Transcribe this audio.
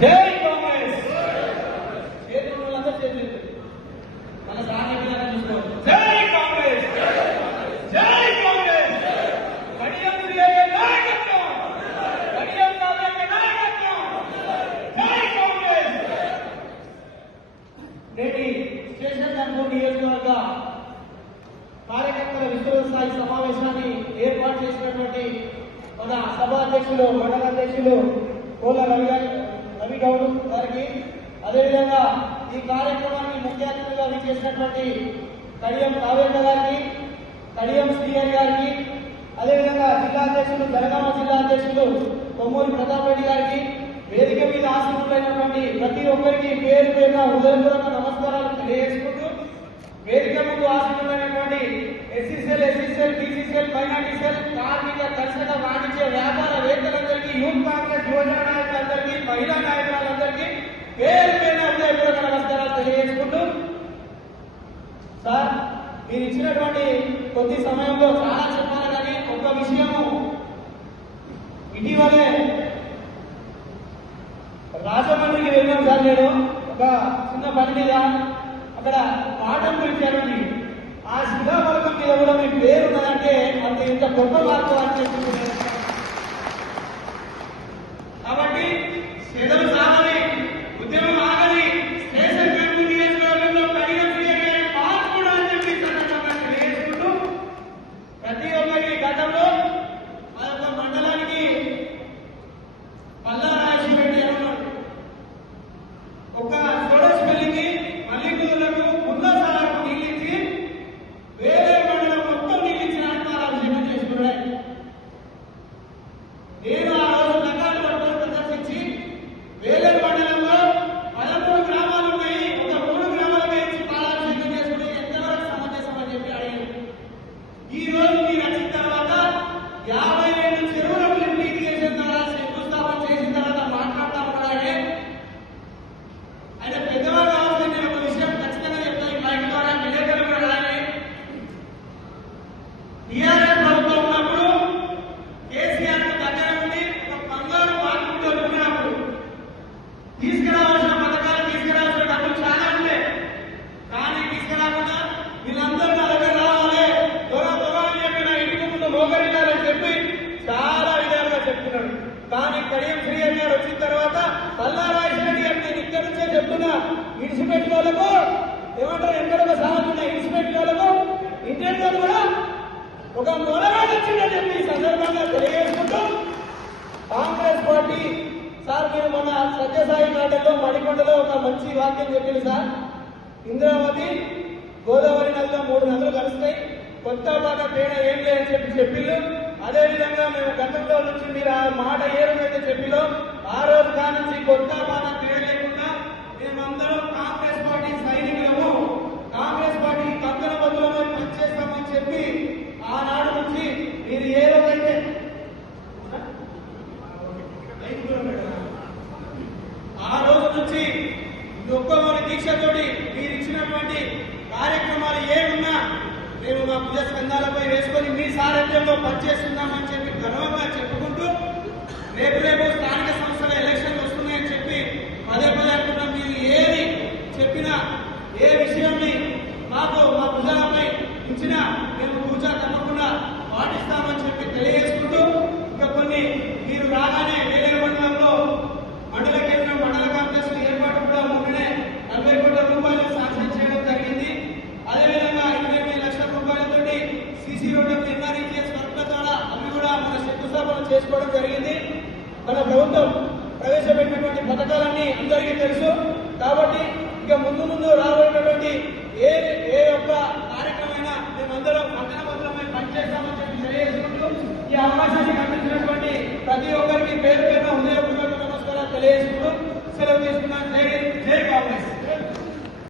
జై కాంగ్రెస్! మన సాంఘికంగా చూసుకోవాలి జై కాంగ్రెస్! జై కాంగ్రెస్! కడియం నాయకత్వం! కడియం నాయకత్వం! జై కాంగ్రెస్! నేటి స్టేషన్ ధర్మం నియోజకవర్గ కార్యకర్తల విస్తృత స్థాయి సమావేశాన్ని ఏర్పాటు చేసినటువంటి మన సభా అధ్యక్షులు మండల అధ్యక్షులు కోల రవి గారికి రవి గౌడ్ గారికి అదేవిధంగా ఈ కార్యక్రమానికి ముఖ్య అతిథిగా విచ్చేసినటువంటి కడియం కావేంద్ర గారికి కడియం శ్రీహరి గారికి అదేవిధంగా జిల్లా అధ్యక్షులు జనగామ జిల్లా అధ్యక్షులు కొమ్మూరి ప్రతాప్ రెడ్డి గారికి వేదిక మీద ఆసీనులైనటువంటి ప్రతి ఒక్కరికి పేరు పేరున హృదయపూర్వక నమస్కారాలు తెలియజేసుకుంటూ వేదిక ముందు ఆసీనులైనటువంటి ఎస్సీసీఎల్ ఎస్సీసీఎల్ బీసీసీఎల్ మైనార్టీసీఎల్ కార్మిక దర్శక వాణిజ్య వ్యాపారవేత్తలందరికీ యూత్ కాంగ్రెస్ యువజన నాయకులందరికీ మహిళా నాయకులందరికీ పేరు పేరున హృదయపూర్వక నమస్కారాలు తెలియజేసుకుంటూ సార్ మీరు ఇచ్చినటువంటి కొద్ది సమయంలో చాలా చెప్పాలి కానీ ఒక విషయము ఇటీవలే రాజమండ్రికి వెళ్ళాం సార్ నేను. ఒక చిన్న పని మీద అక్కడ పాఠం పిలిచానండి ఆ శిలాఫలకం మీద కూడా మీ పేరు ఉన్నదంటే అంత ఇంత గొప్ప మార్పు అని టీఆర్ఎస్ ప్రభుత్వం ఉన్నప్పుడు కేసీఆర్కు దగ్గర ఉండి ఒక బంగారు మార్కెట్ దొరికినప్పుడు తీసుకురావాల్సిన పథకాలు తీసుకురావాల్సిన డబ్బులు చాలా ఉండే. కానీ తీసుకురాకుండా వీళ్ళందరూ నా దగ్గర రావాలి. దొర దొర అని చెప్పి నా ఇంటికి ముందు మోకరిల్లారని చెప్పి చాలా విధాలుగా చెప్తున్నాడు కానీ కడియం శ్రీహరి గారు వచ్చిన తర్వాత పల్లారాజరెడ్డి గారు నేను ఇక్కడి నుంచే చెప్తున్నా. ఇడిసిపెట్టిన ఒక మొలగాడు వచ్చిందని చెప్పి ఈ సందర్భంగా తెలియజేసుకుంటూ కాంగ్రెస్ పార్టీ సార్ మీరు మన సత్యసాయి నాటల్లో మణికొండలో ఒక మంచి వాక్యం చెప్పింది సార్. ఇంద్రావతి గోదావరి నదిలో మూడు నదులు కలుస్తాయి. కొత్త పాట తేడా ఏం లేదని చెప్పి చెప్పిళ్ళు అదేవిధంగా మేము గతంలో నుంచి మీరు ఆ మాట ఏ రోజైతే చెప్పిలో ఆ రోజు కానుంచి కొత్త బాగా తేడా లేకుండా మేమందరం కాంగ్రెస్ పార్టీ సైనికులము కాంగ్రెస్ పార్టీ కంకణ బదులను పనిచేస్తామని చెప్పి ఆనాడు నుంచి మీరు ఏ రోజైతే ఆ రోజు నుంచి దుఃఖమని దీక్షతోటి మీరు ఇచ్చినటువంటి కార్యక్రమాలు ఏమున్నా మేము మా భుజ స్కంధాలపై వేసుకొని మీ సారథ్యంలో పనిచేస్తున్నామని చెప్పి గర్వంగా చెప్పుకుంటూ రేపు రేపు సీసీ రోడ్లకు ఎన్ఆర్ఈజీఎస్ ద్వారా అవి కూడా మన శంకుస్థాపన చేసుకోవడం జరిగింది. మన ప్రభుత్వం ప్రవేశపెట్టినటువంటి పథకాలన్నీ అందరికీ తెలుసు. కాబట్టి ఇక ముందు ముందు రాబోయేటటువంటి ఏ ఏ ఒక్క కార్యక్రమైనా మేమందరం పట్టణ పనిచేస్తామని చెప్పి తెలియజేసుకుంటూ ఈ అవకాశాన్ని కల్పించినటువంటి ప్రతి ఒక్కరికి పేరు పేరున హృదయపూర్వక నమస్కారాలు తెలియజేసుకుంటూ సెలవు తీసుకున్నాను జై జై కాంగ్రెస్.